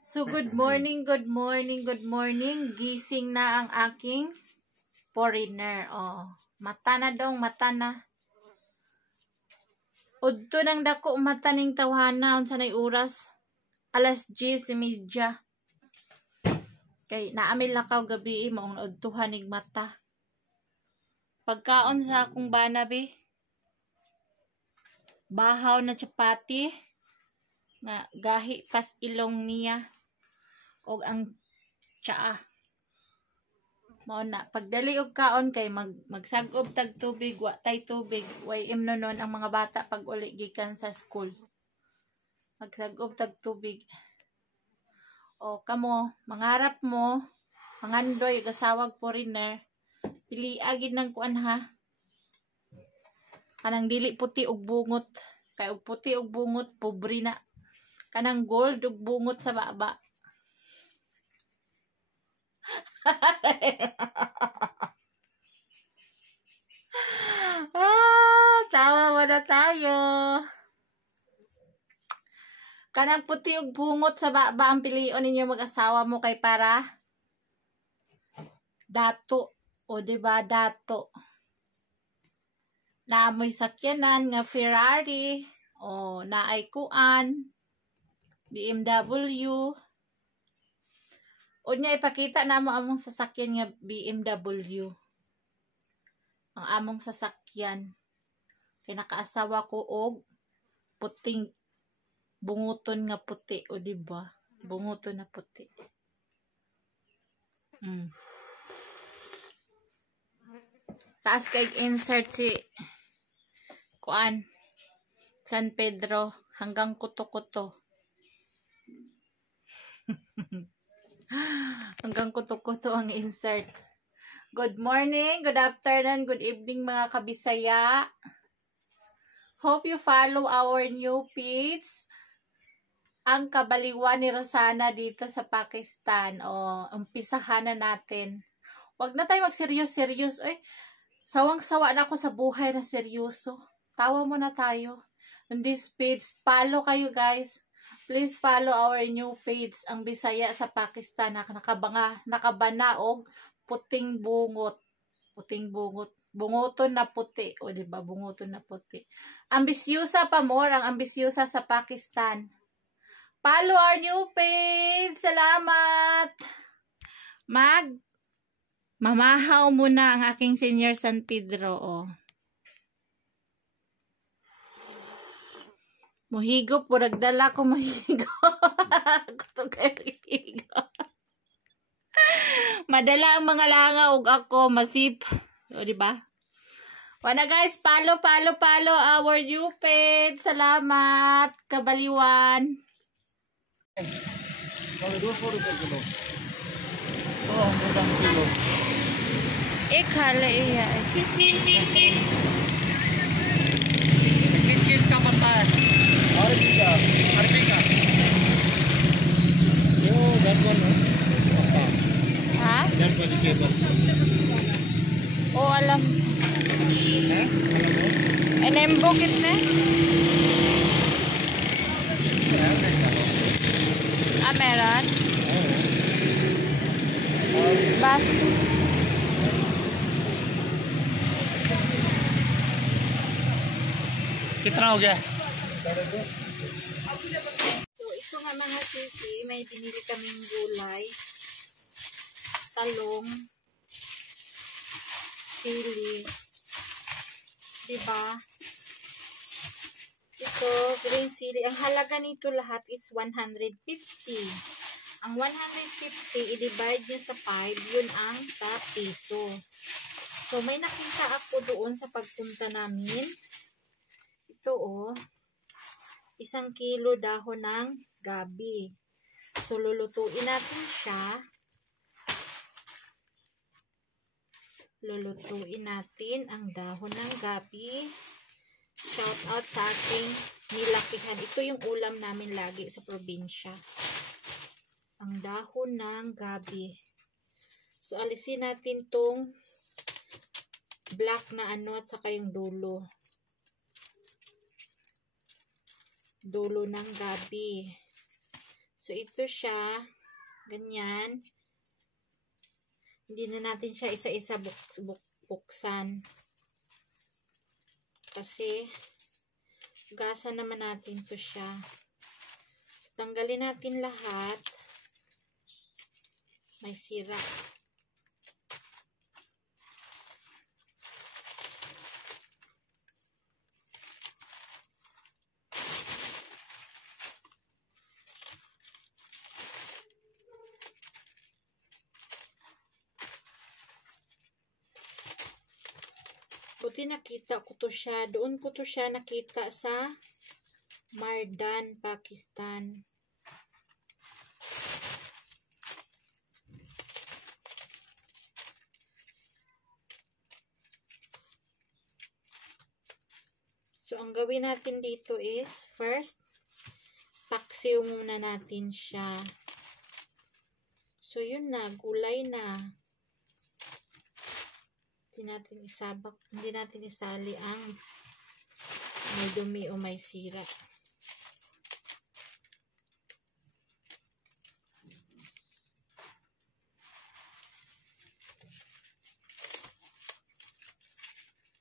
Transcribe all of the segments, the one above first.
So, good morning, good morning, good morning. Gising na ang aking foreigner. Oh, mata na dong, mata na. Udto ng dako, mata ning tawhana. Unsa nay oras? Alas 10:30. Kay naamil lakaw gabi, maong udtuhan ning mata. Pagkaon sa akong banabi. Bahaw na chapati. Nga gahi pas ilong niya. Og ang tsaa. Mao na pagdali og kaon kay magsag-ob tag tubig, wa tay tubig, way imnonon ang mga bata pag uli gikan sa school. Magsag-ob tag tubig. O kamo, mangarap mo, mangandoy gasawag foreigner, pili agid ng kuan ha. Kanang dili puti og bungot, kay og puti og bungot pobre na. Kanang gold og bungot sa baba. Tawa mo na tayo. Kanang puti og bungot sa baba ang pilion ninyo mag-asawa mo kay para dato. O diba dato. Naamoy sakyanan nga Ferrari. O naay kuan. BMW. O niya ipakita na mo among sasakyan nga BMW. Ang among sasakyan. Kaya nakaasawa ko og puting bunguton nga puti. O diba? Bunguton na puti. Taas kay insert si kuan San Pedro hanggang kuto-kuto. Hanggang kuto-kuto ang insert. Good morning, good afternoon, good evening mga kabisaya. Hope you follow our new page. Ang kabaliwan ni Rosana dito sa Pakistan. O, umpisahan na natin. Huwag na tayo mag-serious-serious. Ay, sawang-sawa na ako sa buhay na seryoso. Tawa muna tayo. On this page, follow kayo guys. Please follow our new page, ang Bisaya sa Pakistan, nakabanaog, puting bungot. Puting bungot. Bungoton na puti. O diba, bungoton na puti. Ambisyosa pa more, ang ambisyosa sa Pakistan. Follow our new page. Salamat. Mamahaw muna ang aking senior San Pedro. Oh. Muhigop, purag dala ko muhigop. Gusto kayo muhigop. Madala ang mga langaw ako, masip. O, diba? Wana guys, follow our new page. Salamat, kabaliwan. ₹200 kilo. Oh, kilo. Ikhala iya. किस चीज का पत्ता है? अरबी का वो गरबन पत्ता हाँ रेड वेजिटेबल ओ alam है enembo कितने meron bas कितना हो गया? So, ito nga mga sisi, may binili kaming gulay, talong, sili, diba? Ito, green sili. Ang halaga nito lahat is 150. Ang 150, i-divide nyo sa 5, yun ang sa piso. So, may nakita ako doon sa pagpunta namin. Ito, oh. 1 kilo dahon ng gabi. So, lulutuin natin siya. Lulutuin natin ang dahon ng gabi. Shout out sa ating nilakihan. Ito yung ulam namin lagi sa probinsya. Ang dahon ng gabi. So, alisin natin tong black na ano at saka yung dulo. Dulo ng gabi. So, ito siya. Ganyan. Hindi na natin siya isa-isa buksan. Kasi, gasan naman natin to siya. Tanggalin natin lahat. May sira. Buti nakita ko to siya. Doon ko to siya nakita sa Mardan, Pakistan. So, ang gawin natin dito is, first, paksiw muna natin siya. So, yun na. Gulay na. Hindi natin isali ang may dumi o may sira.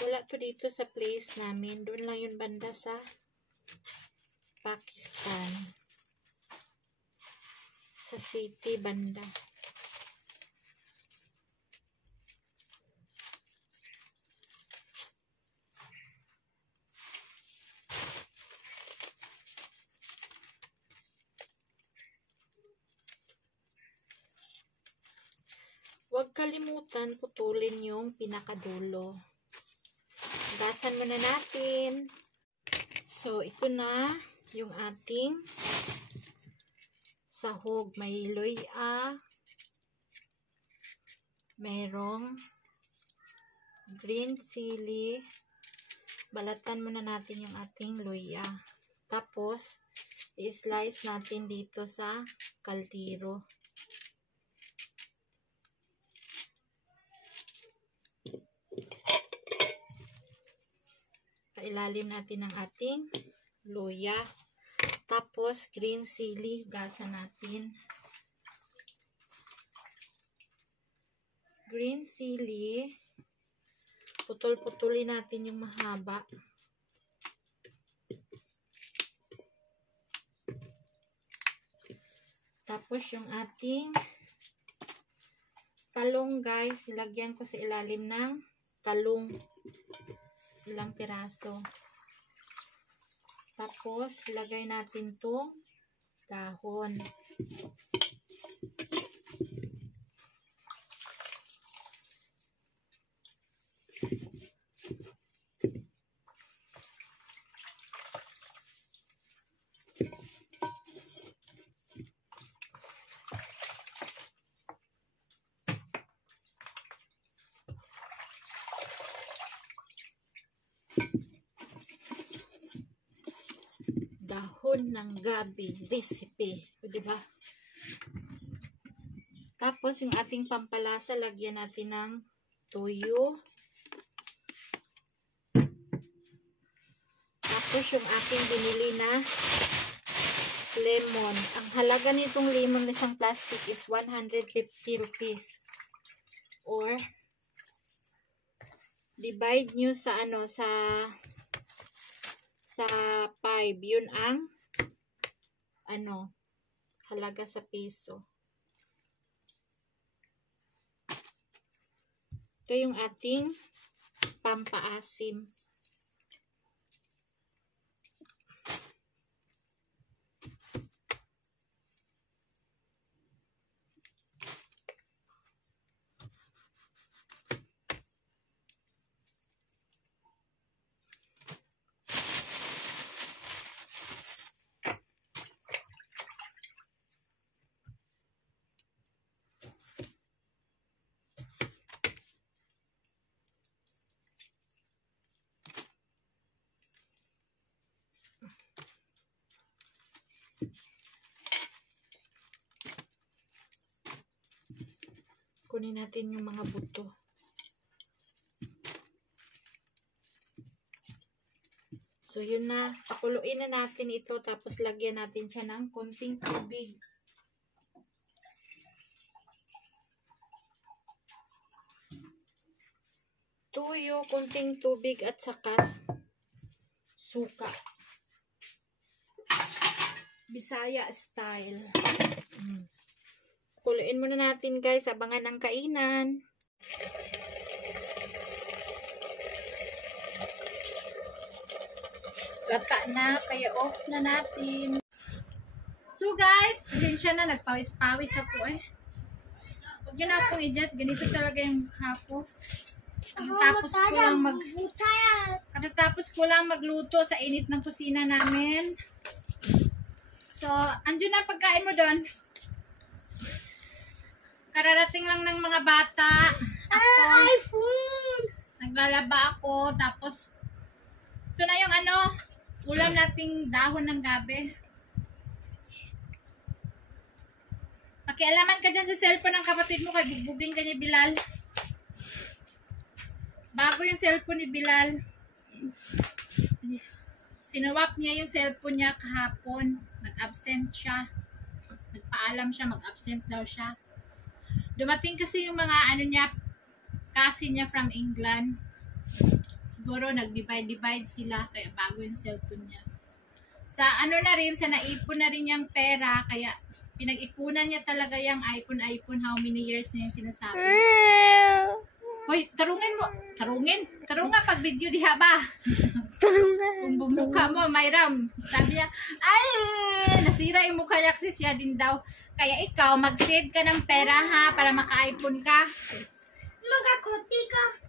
Wala to dito sa place namin. Doon lang yun banda sa Pakistan. Sa city banda. Huwag kalimutan putulin yung pinakadulo. Gasan muna natin. So, ito na yung ating sahog. May luya. Merong green chili. Balatan muna natin yung ating luya. Tapos, i-slice natin dito sa kaldero. Ilalim natin ang ating luya. Tapos, green chili, gasan natin. Green chili, putol-putulin natin yung mahaba. Tapos, yung ating talong, guys, ilagyan ko sa ilalim ng talong. Ilang piraso. Tapos, lagay natin tong dahon. Dahon ng gabi recipe, di ba? Tapos yung ating pampalasa, lagyan natin ng toyo. Tapos yung ating binili na lemon. Ang halaga nitong lemon na isang plastic is 150 rupees. Or divide nyo sa ano, sa 5. Yun ang ano, halaga sa piso. Ito yung ating pampaasim. Kunin natin yung mga buto. So, yun na. Pakuluin na natin ito. Tapos, lagyan natin siya ng konting tubig. Tuyo, konting tubig, at saka suka. Bisaya style. Pakuluin muna natin, guys. Abangan ang kainan. Lata na, kaya off na natin. So guys, pasensya na, nagpawis-pawis ako eh. Huwag nyo na akong i-judge, ganito talaga yung mukha ko. Katatapos ko lang magluto sa init ng kusina namin. So, andun na pagkain mo doon. Kararating lang ng mga bata. Ako, naglalaba ako, tapos ito na yung ulam nating dahon ng gabi. Pakialaman ka dyan sa cellphone ng kapatid mo, kay bugbugin ka ni Bilal. Bago yung cellphone ni Bilal. Sinuwap niya yung cellphone niya kahapon. Nag-absent siya. Nagpaalam siya, mag-absent daw siya. Dumating kasi yung mga niya, kasi niya from England. Siguro nag-divide sila kaya bago yung cellphone niya. Sa na rin, sa naipon na rin yung pera, kaya pinag-ipunan niya talaga yung iPhone, how many years na yung sinasabi. Hoy, tarungin mo. Tarung nga pag video diha ba? Kung bumukha mo, Mayram. Sabi niya, ay, nasira yung mukha niya kasi siya din daw. Kaya ikaw, mag-save ka ng pera ha, para maka-iPhone ka. Magakuti ka.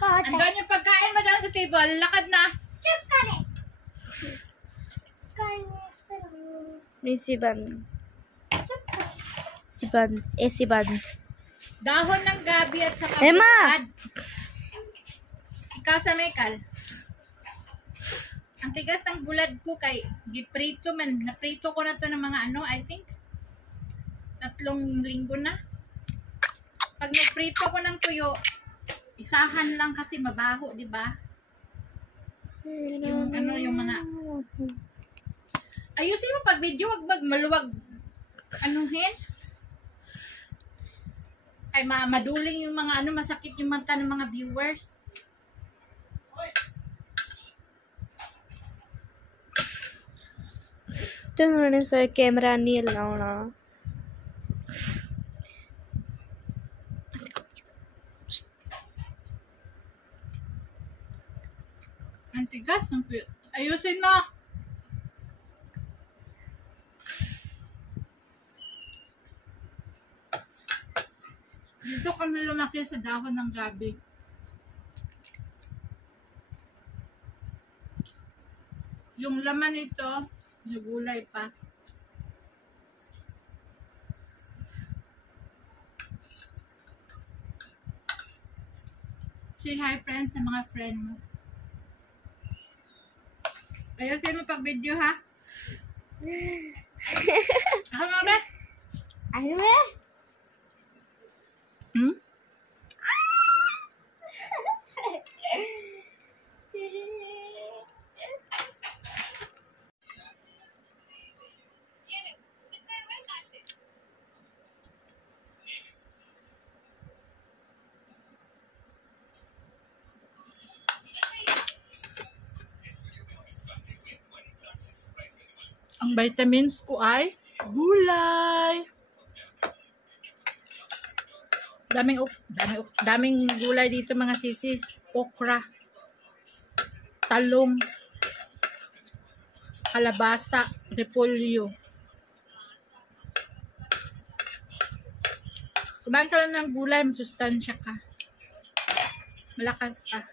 Andun yung pagkain mo doon sa table. Lakad na. May siban. Siban. Dahon ng gabi at saka Emma! bulad. Ikaw sa Mekal. Ang tigas ng bulad ko kay giprito man. Naprito ko na to ng mga I think 3 linggo na. Pag nagprito ko ng tuyo, isahan lang kasi mabaho, di ba? Yung yung mga ayusin mo pag video, wag maluwag anuhin. Ay maduling yung mga masakit yung mata ng mga viewers. Ito na sa camera nila na. Ang tigas ng ayusin mo. Dito kami lumaki sa dahon ng gabi. Yung laman nito, nagulay pa. Say hi friends sa mga friend mo. Ayusin mo pag video ha. Ako nga ba? Ano ba? Ang vitamins ko ay gulay. Daming gulay dito mga sisi. Okra, talong, kalabasa, repolyo. Kumain ka lang ng gulay, masustansya ka. Malakas ka.